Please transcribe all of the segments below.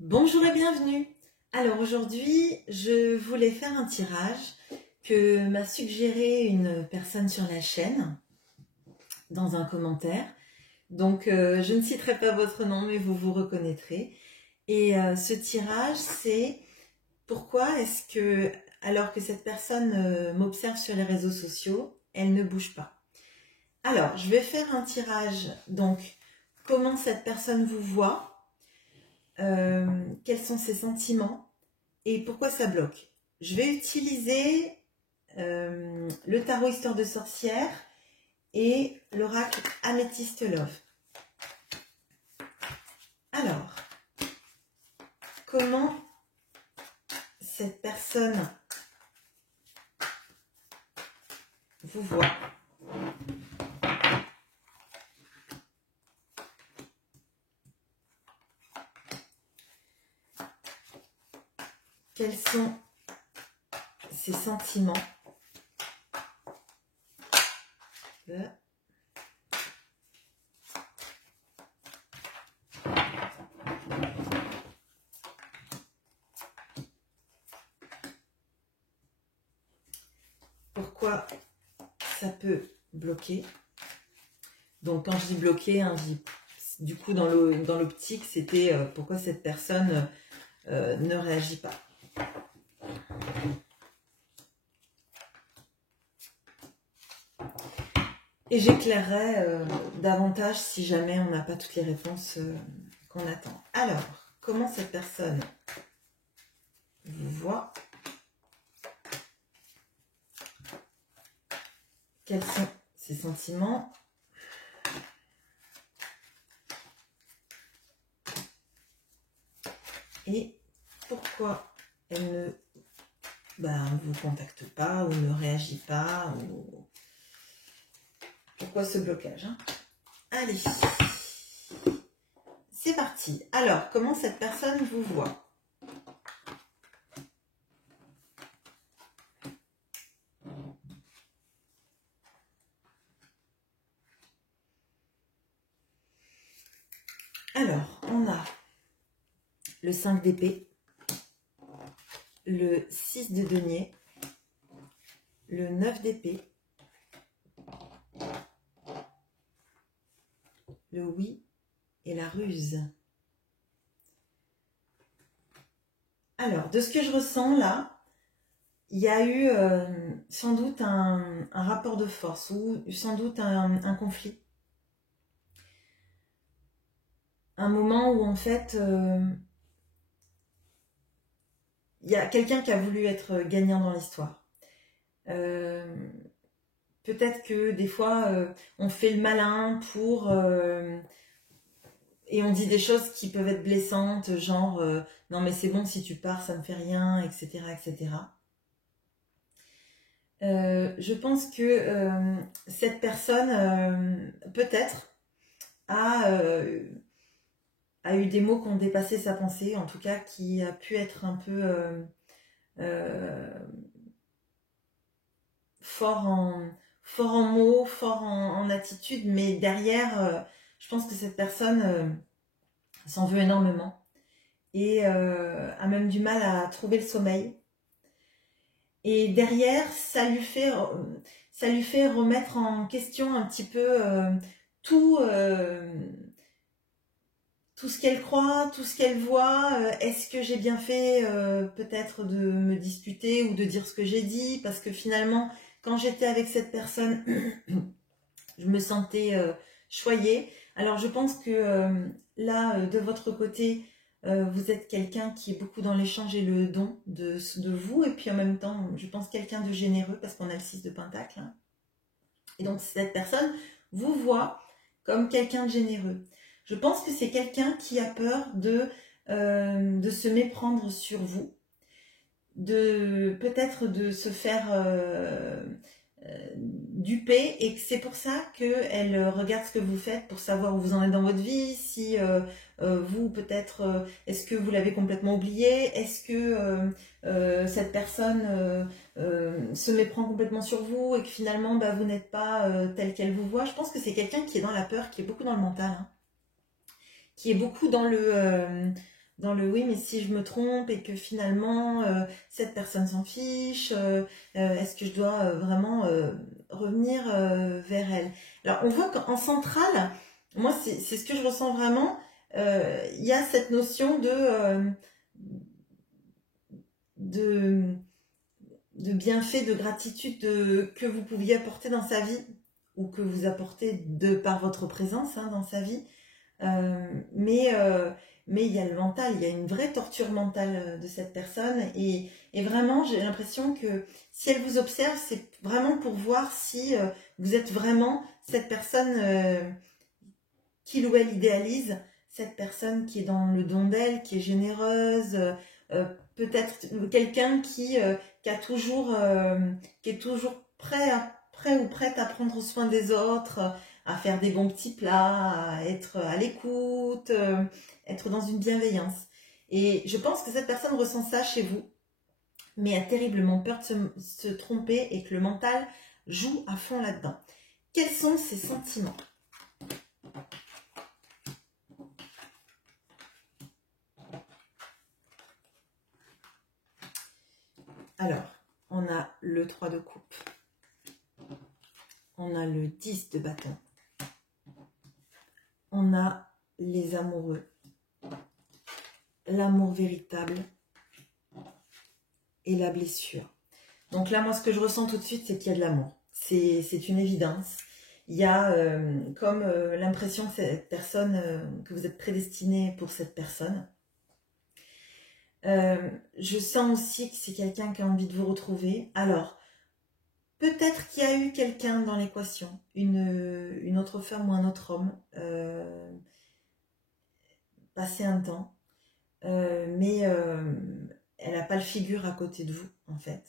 Bonjour et bienvenue. Alors aujourd'hui, je voulais faire un tirage que m'a suggéré une personne sur la chaîne dans un commentaire. Donc je ne citerai pas votre nom, mais vous vous reconnaîtrez. Et ce tirage, c'est pourquoi est-ce que, alors que cette personne m'observe sur les réseaux sociaux, elle ne bouge pas. Alors, je vais faire un tirage, donc comment cette personne vous voit, quels sont ses sentiments et pourquoi ça bloque. Je vais utiliser le tarot Histoire de sorcière et l'oracle Amethyst Love. Alors, comment cette personne vous voit? Quels sont ses sentiments? Pourquoi ça peut bloquer? Donc quand je dis bloquer, hein, du coup dans l'optique, c'était pourquoi cette personne ne réagit pas. Et j'éclairerai davantage si jamais on n'a pas toutes les réponses qu'on attend. Alors, comment cette personne vous voit? Quels sont ses sentiments? Et pourquoi elle ne vous contacte pas ou ne réagit pas ou... Pourquoi ce blocage, hein? Allez, c'est parti. Alors, comment cette personne vous voit? Alors, on a le 5 d'épée, le 6 de denier, le 9 d'épée, le oui et la ruse. Alors, de ce que je ressens là, il y a eu sans doute un rapport de force ou sans doute un conflit. Un moment où en fait, il y a quelqu'un qui a voulu être gagnant dans l'histoire. Peut-être que des fois, on fait le malin pour... et on dit des choses qui peuvent être blessantes, genre non mais c'est bon, si tu pars, ça ne fait rien, etc. etc. Je pense que cette personne, peut-être, a eu des mots qui ont dépassé sa pensée, en tout cas qui a pu être un peu fort en mots, fort en attitude, mais derrière, je pense que cette personne s'en veut énormément et a même du mal à trouver le sommeil. Et derrière, ça lui fait remettre en question un petit peu tout ce qu'elle croit, tout ce qu'elle voit. Est-ce que j'ai bien fait peut-être de me disputer ou de dire ce que j'ai dit? Parce que finalement, quand j'étais avec cette personne, je me sentais choyée. Alors je pense que là, de votre côté, vous êtes quelqu'un qui est beaucoup dans l'échange et le don de vous. Et puis en même temps, je pense quelqu'un de généreux parce qu'on a le 6 de Pentacle. Hein. Et donc cette personne vous voit comme quelqu'un de généreux. Je pense que c'est quelqu'un qui a peur de se méprendre sur vous, peut-être de se faire duper, et que c'est pour ça qu'elle regarde ce que vous faites pour savoir où vous en êtes dans votre vie, si vous peut-être, est-ce que vous l'avez complètement oublié, est-ce que cette personne se méprend complètement sur vous et que finalement vous n'êtes pas tel qu'elle vous voit. Je pense que c'est quelqu'un qui est dans la peur, qui est beaucoup dans le mental, hein, qui est beaucoup dans le dans le oui, mais si je me trompe et que finalement cette personne s'en fiche, est-ce que je dois vraiment revenir vers elle? Alors on voit qu'en centrale, moi c'est ce que je ressens vraiment, il y a cette notion de, de bienfait, de gratitude que vous pouviez apporter dans sa vie, ou que vous apportez de par votre présence dans sa vie. Mais il y a le mental, il y a une vraie torture mentale de cette personne et vraiment j'ai l'impression que si elle vous observe, c'est vraiment pour voir si vous êtes vraiment cette personne qu'il ou elle idéalise, cette personne qui est dans le don d'elle, qui est généreuse, peut-être quelqu'un qui a toujours, qui est toujours prêt ou prête à prendre soin des autres, à faire des bons petits plats, à être à l'écoute, être dans une bienveillance. Et je pense que cette personne ressent ça chez vous, mais a terriblement peur de se tromper et que le mental joue à fond là-dedans. Quels sont ses sentiments ? Alors, on a le 3 de coupe, on a le 10 de bâton, on a les amoureux, l'amour véritable et la blessure. Donc là, moi, ce que je ressens tout de suite, c'est qu'il y a de l'amour. C'est une évidence. Il y a comme l'impression que cette personne, que vous êtes prédestiné pour cette personne. Je sens aussi que c'est quelqu'un qui a envie de vous retrouver. Alors, peut-être qu'il y a eu quelqu'un dans l'équation, une autre femme ou un autre homme, passé un temps, mais elle n'a pas le figure à côté de vous, en fait.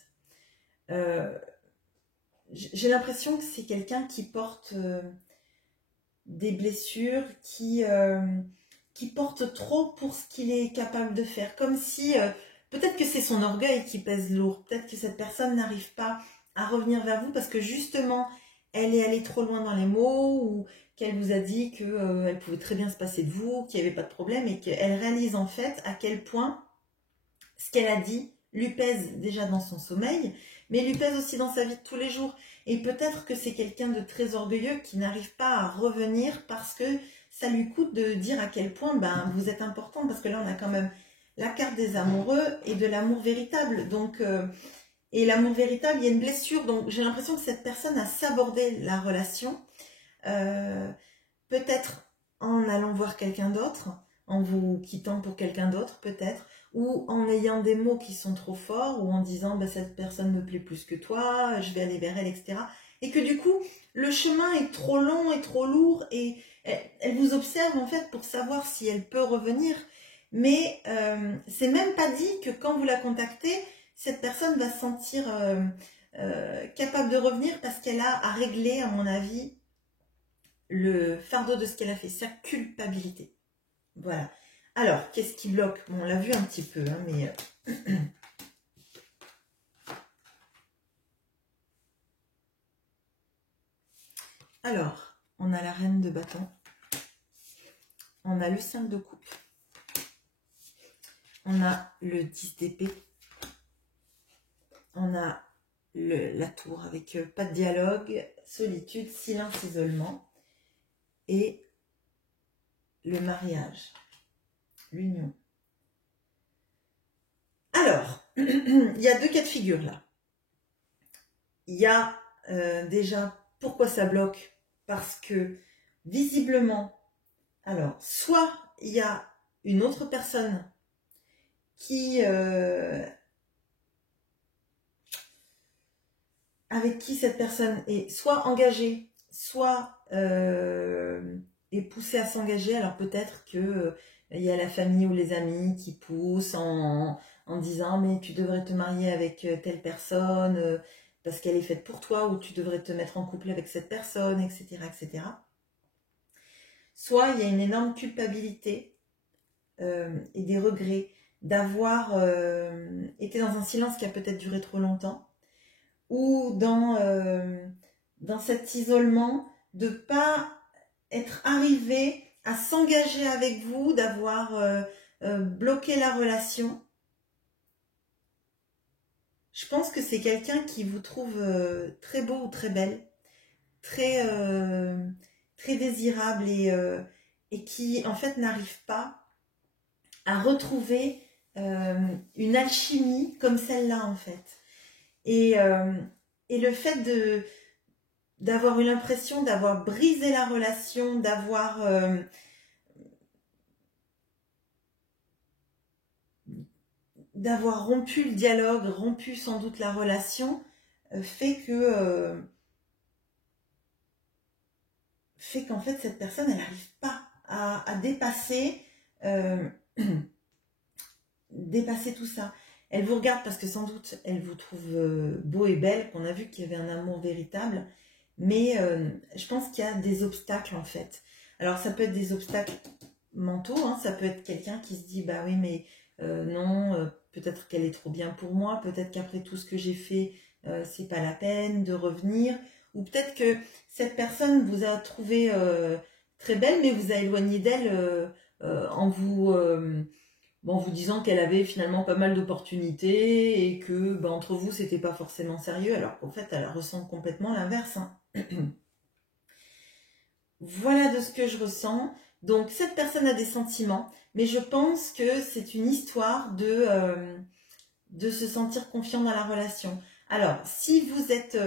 J'ai l'impression que c'est quelqu'un qui porte des blessures, qui porte trop pour ce qu'il est capable de faire. Comme si, peut-être que c'est son orgueil qui pèse lourd, peut-être que cette personne n'arrive pas à revenir vers vous parce que justement, elle est allée trop loin dans les mots ou qu'elle vous a dit qu'elle pouvait très bien se passer de vous, qu'il n'y avait pas de problème et qu'elle réalise en fait à quel point ce qu'elle a dit lui pèse déjà dans son sommeil, mais lui pèse aussi dans sa vie de tous les jours. Et peut-être que c'est quelqu'un de très orgueilleux qui n'arrive pas à revenir parce que ça lui coûte de dire à quel point vous êtes important, parce que là on a quand même la carte des amoureux et de l'amour véritable. Donc, et l'amour véritable, il y a une blessure, donc j'ai l'impression que cette personne a sabordé la relation, peut-être en allant voir quelqu'un d'autre, en vous quittant pour quelqu'un d'autre peut-être, ou en ayant des mots qui sont trop forts, ou en disant cette personne me plaît plus que toi, je vais aller vers elle, etc. Et que du coup, le chemin est trop long et trop lourd, et elle vous observe en fait pour savoir si elle peut revenir, mais c'est même pas dit que quand vous la contactez, cette personne va se sentir capable de revenir parce qu'elle a à régler, à mon avis, le fardeau de ce qu'elle a fait, sa culpabilité. Voilà. Alors, qu'est-ce qui bloque? Bon, on l'a vu un petit peu, mais... Alors, on a la reine de bâton. On a le 5 de coupe. On a le 10 d'épée. On a la tour avec pas de dialogue, solitude, silence, isolement. Et le mariage, l'union. Alors, il y a deux cas de figure là. Il y a déjà pourquoi ça bloque, parce que visiblement, alors, soit il y a une autre personne qui avec qui cette personne est soit engagée, soit est poussée à s'engager. Alors peut-être que il y a la famille ou les amis qui poussent en disant mais tu devrais te marier avec telle personne parce qu'elle est faite pour toi, ou tu devrais te mettre en couple avec cette personne, etc., etc. Soit il y a une énorme culpabilité et des regrets d'avoir été dans un silence qui a peut-être duré trop longtemps, ou dans cet isolement, de pas être arrivé à s'engager avec vous, d'avoir bloquer la relation. Je pense que c'est quelqu'un qui vous trouve très beau ou très belle, très, très désirable et qui en fait n'arrive pas à retrouver une alchimie comme celle-là en fait. Et le fait d'avoir eu l'impression d'avoir brisé la relation, d'avoir rompu le dialogue, rompu sans doute la relation, fait qu'en fait cette personne elle n'arrive pas à dépasser dépasser tout ça. Elle vous regarde parce que sans doute elle vous trouve beau et belle, qu'on a vu qu'il y avait un amour véritable, mais je pense qu'il y a des obstacles en fait. Alors ça peut être des obstacles mentaux, hein, ça peut être quelqu'un qui se dit bah oui mais non, peut-être qu'elle est trop bien pour moi, peut-être qu'après tout ce que j'ai fait, c'est pas la peine de revenir, ou peut-être que cette personne vous a trouvé très belle, mais vous a éloigné d'elle en vous disant qu'elle avait finalement pas mal d'opportunités et que entre vous c'était pas forcément sérieux, alors qu'en fait elle ressent complètement l'inverse. Hein. Voilà de ce que je ressens. Donc cette personne a des sentiments, mais je pense que c'est une histoire de se sentir confiant dans la relation. Alors, si vous êtes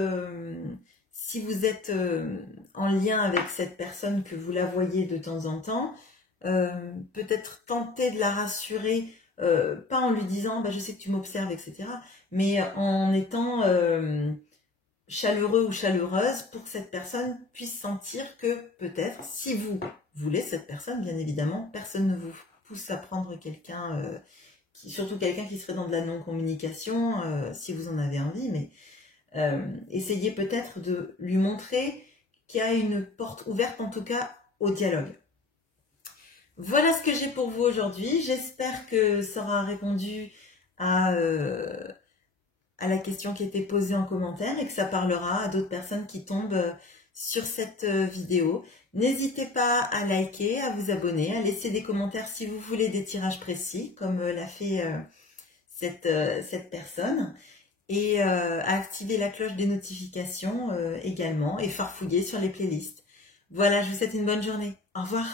en lien avec cette personne, que vous la voyez de temps en temps, peut-être tenter de la rassurer, pas en lui disant bah, je sais que tu m'observes, etc., mais en étant chaleureux ou chaleureuse pour que cette personne puisse sentir que peut-être, si vous voulez cette personne, bien évidemment, personne ne vous pousse à prendre quelqu'un, surtout quelqu'un qui serait dans de la non-communication, si vous en avez envie, mais essayez peut-être de lui montrer qu'il y a une porte ouverte, en tout cas, au dialogue. Voilà ce que j'ai pour vous aujourd'hui. J'espère que ça aura répondu à la question qui était posée en commentaire et que ça parlera à d'autres personnes qui tombent sur cette vidéo. N'hésitez pas à liker, à vous abonner, à laisser des commentaires si vous voulez des tirages précis, comme l'a fait cette personne, et à activer la cloche des notifications également, et farfouiller sur les playlists. Voilà, je vous souhaite une bonne journée. Au revoir.